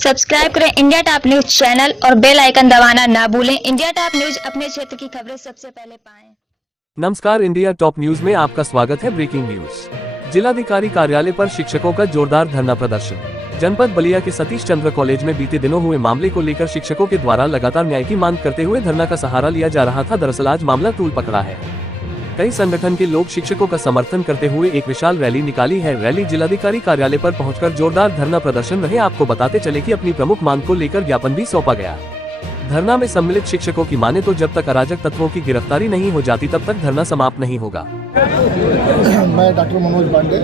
Subscribe करें India top news channel और bell icon दबाना ना भूलें। इंडिया टॉप न्यूज अपने क्षेत्र की खबरें सबसे पहले पाएं। नमस्कार, इंडिया टॉप न्यूज में आपका स्वागत है। Breaking news. जिलाधिकारी कार्यालय पर शिक्षकों का जोरदार धरना प्रदर्शन। जनपद बलिया के सतीश चंद्र कॉलेज में बीते दिनों हुए मामले को लेकर शिक्षकों के द्वारा लगातार न्याय की मांग करते हुए धरना का सहारा लिया जा रहा था। दरअसल आज मामला तूल पकड़ा है। कई संगठन के लोग शिक्षकों का समर्थन करते हुए एक विशाल रैली निकाली है। रैली जिलाधिकारी कार्यालय पर पहुंचकर जोरदार धरना प्रदर्शन रहे। आपको बताते चले कि अपनी प्रमुख मांग को लेकर ज्ञापन भी सौंपा गया। धरना में सम्मिलित शिक्षकों की माने तो जब तक अराजक तत्वों की गिरफ्तारी नहीं हो जाती तब तक धरना समाप्त नहीं होगा। मैं डॉक्टर मनोज पांडे,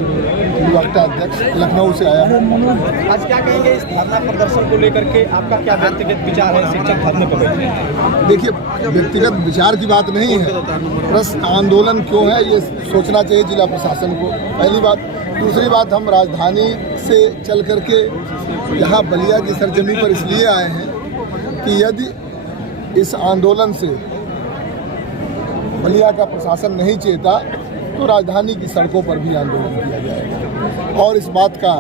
युवाक्टा अध्यक्ष, लखनऊ से आया हूँ। आज क्या कहेंगे इस धरना प्रदर्शन को लेकर के? आपका क्या व्यक्तिगत विचार है? शिक्षक धरने पर बैठे हैं। देखिए, व्यक्तिगत विचार की बात नहीं है, बस आंदोलन क्यों है ये सोचना चाहिए जिला प्रशासन को, पहली बात। दूसरी बात, हम राजधानी से चल करके यहाँ बलिया की सरजमी पर इसलिए आए हैं कि यदि इस आंदोलन से बलिया का प्रशासन नहीं चेता तो राजधानी की सड़कों पर भी आंदोलन किया जाएगा। और इस बात का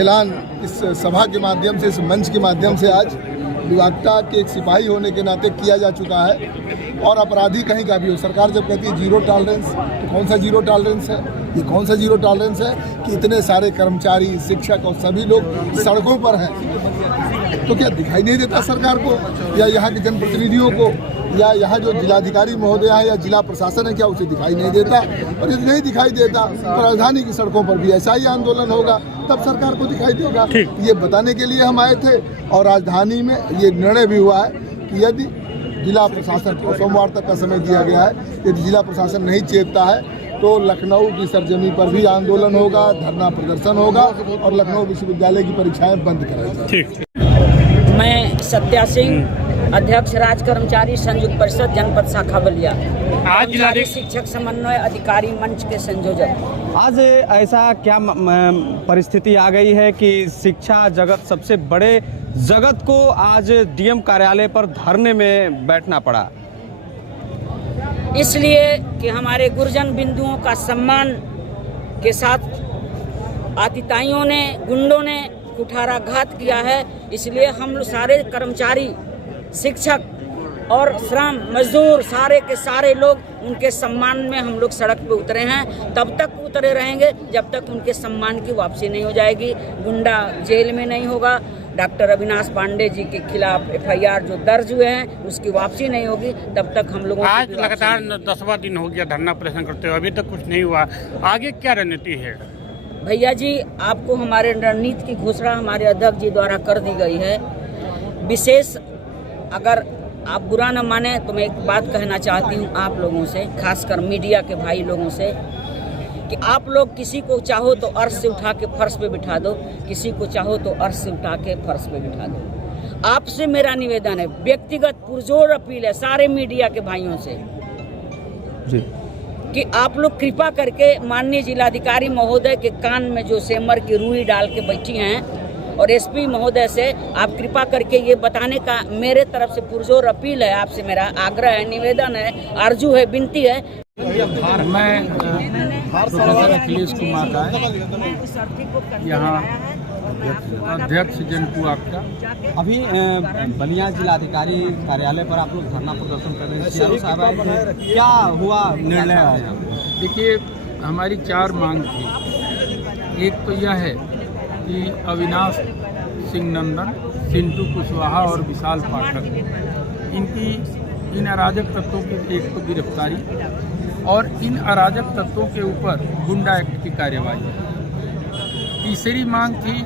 ऐलान इस सभा के माध्यम से, इस मंच के माध्यम से आज युवाक्टा के एक सिपाही होने के नाते किया जा चुका है। और अपराधी कहीं का भी हो, सरकार जब कहती है जीरो टॉलरेंस, तो कौन सा जीरो टॉलरेंस है? ये कौन सा जीरो टॉलरेंस है कि इतने सारे कर्मचारी, शिक्षक और सभी लोग सड़कों पर हैं? तो क्या दिखाई नहीं देता सरकार को या यहाँ के जनप्रतिनिधियों को या यहाँ जो जिलाधिकारी महोदय है या जिला प्रशासन है, क्या उसे दिखाई नहीं देता? और यदि नहीं दिखाई देता तो राजधानी की सड़कों पर भी ऐसा ही आंदोलन होगा, तब सरकार को दिखाई देगा। ये बताने के लिए हम आए थे। और राजधानी में ये निर्णय भी हुआ है कि यदि जिला प्रशासन को सोमवार तक का समय दिया गया है, यदि जिला प्रशासन नहीं चेतता है तो लखनऊ की सरजमी पर भी आंदोलन होगा, धरना प्रदर्शन होगा और लखनऊ विश्वविद्यालय की परीक्षाएं बंद कराई जाएंगी। मैं सत्या सिंह, अध्यक्ष राज्य कर्मचारी संयुक्त परिषद जनपद शाखा बलिया, आज शिक्षक समन्वय अधिकारी मंच के संयोजक। आज ऐसा क्या परिस्थिति आ गई है कि शिक्षा जगत, सबसे बड़े जगत को आज डीएम कार्यालय पर धरने में बैठना पड़ा? इसलिए कि हमारे गुरजन बिंदुओं का सम्मान के साथ आतिताइयों ने, गुंडों ने कुठाराघात किया है। इसलिए हम सारे कर्मचारी, शिक्षक और श्रम मजदूर, सारे के सारे लोग उनके सम्मान में हम लोग सड़क पे उतरे हैं। तब तक उतरे रहेंगे जब तक उनके सम्मान की वापसी नहीं हो जाएगी, गुंडा जेल में नहीं होगा, डॉक्टर अविनाश पांडे जी के खिलाफ एफआईआर जो दर्ज हुए हैं उसकी वापसी नहीं होगी, तब तक हम लोगों आज लगातार 10वां दिन हो गया धरना प्रदर्शन करते हुए, अभी तक कुछ नहीं हुआ। आगे क्या रणनीति है? भैया जी, आपको हमारे रणनीति की घोषणा हमारे अध्यक्ष जी द्वारा कर दी गई है। विशेष अगर आप बुरा न माने तो मैं एक बात कहना चाहती हूँ आप लोगों से, खासकर मीडिया के भाई लोगों से, कि आप लोग किसी को चाहो तो अर्श से उठा के फर्श पे बिठा दो, किसी को चाहो तो अर्श से उठा के फर्श पे बिठा दो। आपसे मेरा निवेदन है, व्यक्तिगत पुरजोर अपील है सारे मीडिया के भाइयों से जी, कि आप लोग कृपा करके माननीय जिलाधिकारी महोदय के कान में जो सेमर की रुई डाल के बैठी हैं और एसपी महोदय से आप कृपा करके ये बताने का मेरे तरफ से पुरजोर अपील है, आपसे मेरा आग्रह है, निवेदन है, आरजू है, विनती है। मैं प्रोफेसर अखिलेश कुमार राय, यहाँ अध्यक्ष जनपू आपका। अभी बलिया जिलाधिकारी कार्यालय पर आप लोग धरना प्रदर्शन कर रहे हैं, क्या हुआ निर्णय? देखिए, हमारी 4 मांग थी। एक तो यह है कि अविनाश सिंह नंदन, सिंटू कुशवाहा और विशाल पाठक, इन अराजक तत्वों की एक तो गिरफ्तारी और इन अराजक तत्वों के ऊपर गुंडा एक्ट की कार्यवाही। तीसरी मांग थी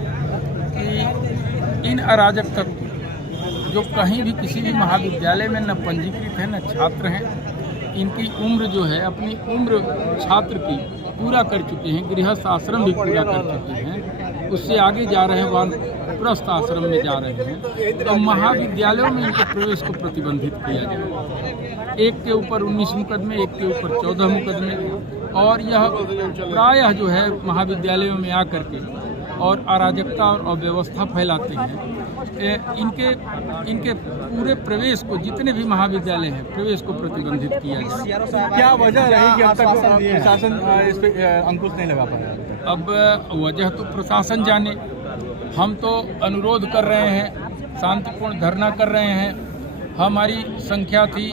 कि इन अराजक तत्व जो कहीं भी किसी भी महाविद्यालय में न पंजीकृत हैं न छात्र हैं, इनकी उम्र जो है, अपनी उम्र छात्र की पूरा कर चुके हैं, गृहस्थ आश्रम भी पूरा कर चुके हैं, उससे आगे जा रहे हैं, वानप्रस्थ आश्रम में जा रहे हैं, तो महाविद्यालयों में इनके प्रवेश को प्रतिबंधित किया जाए। एक के ऊपर 19 मुकदमे, एक के ऊपर 14 मुकदमे, और यह प्रायः जो है महाविद्यालयों में आकर के और अराजकता और अव्यवस्था फैलाते हैं। इनके पूरे प्रवेश को, जितने भी महाविद्यालय हैं, प्रवेश को प्रतिबंधित किया जाए। क्या वजह रही कि अब तक प्रशासन इस पे अंकुश नहीं लगा पाया? अब वजह तो प्रशासन जाने, हम तो अनुरोध कर रहे हैं, शांतिपूर्ण धरना कर रहे हैं। हमारी संख्या थी,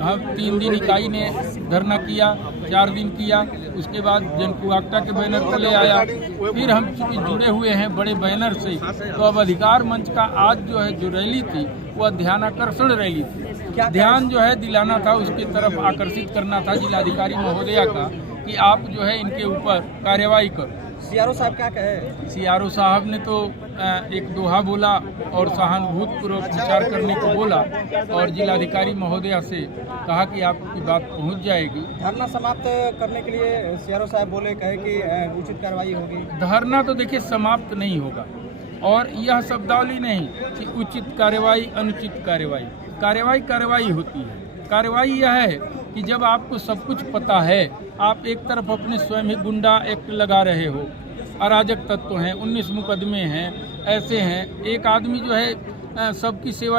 हम 3 दिन इकाई ने धरना किया, 4 दिन किया, उसके बाद जनकुआक्टा के बैनर तले आया। फिर हम चूँकि जुड़े हुए हैं बड़े बैनर से, तो अब अधिकार मंच का आज जो है जो रैली थी वह ध्यानाकर्षण रैली थी। ध्यान जो है दिलाना था, उसकी तरफ आकर्षित करना था जिलाधिकारी महोदया का कि आप जो है इनके ऊपर कार्रवाई करो। सीआरओ साहब क्या कहे? सीआरओ साहब ने तो एक दोहा बोला और सहानुभूतिपूर्वक विचार करने को बोला और जिलाधिकारी महोदया से कहा कि आपकी बात पहुंच जाएगी। धरना समाप्त करने के लिए सीआरओ साहब बोले, कहे कि उचित कार्रवाई होगी। धरना तो देखिए समाप्त नहीं होगा, और यह शब्दावली नहीं कि उचित कार्रवाई अनुचित कार्रवाई, कार्रवाई होती है। कार्रवाई यह है कि जब आपको सब कुछ पता है, आप एक तरफ अपने स्वयं ही गुंडा एक्ट लगा रहे हो, अराजक तत्व हैं, 19 मुकदमे हैं, ऐसे हैं, एक आदमी जो है सबकी सेवा